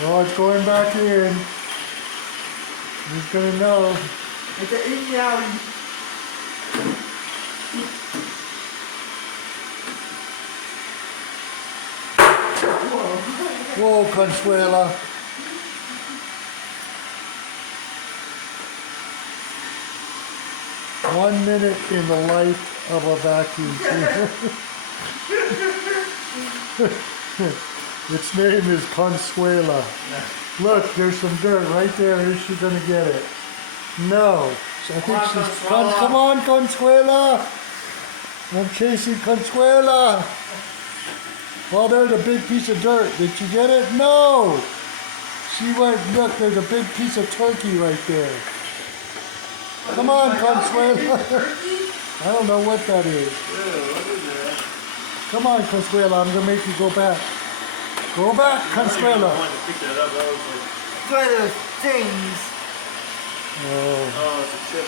Oh, it's going back in. He's gonna know. It's an in now. Whoa, Consuela. One minute in the life of a vacuum cleaner. Its name is Consuela. Look, there's some dirt right there. Is she gonna get it? No. I think she's. Come on, Consuela. I'm chasing Consuela. Oh, there's a big piece of dirt. Did you get it? No. She went. Look, there's a big piece of turkey right there. Come on, Consuela. I don't know what that is. Come on, Consuela. I'm gonna make you go back. Go back, Consuela. I wanted to pick that up. I was like, It's one of those things. Oh. oh, it's a chip.